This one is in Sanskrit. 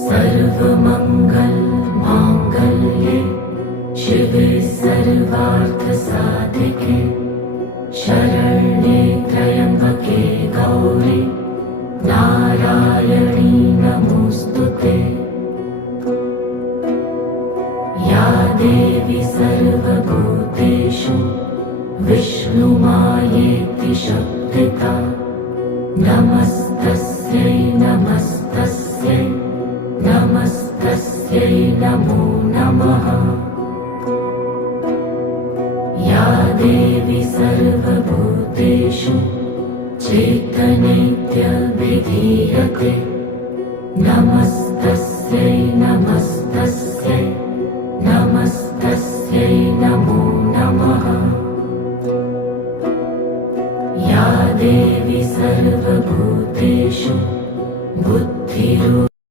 सर्वमंगल मांगल्ये शिवे सर्वार्थसाधिके शरण्ये त्र्यंबके गौरी नारायणी नमोस्तुते। या देवी सर्वभूतेषु विष्णुमायेति शक्तिता नमस्तस्यै नमस्तस्यै नमस्तस्यै नमो नमः। या देवी सर्वभूतेषु चैतन्येत्यभिधीयते नमस्तस्यै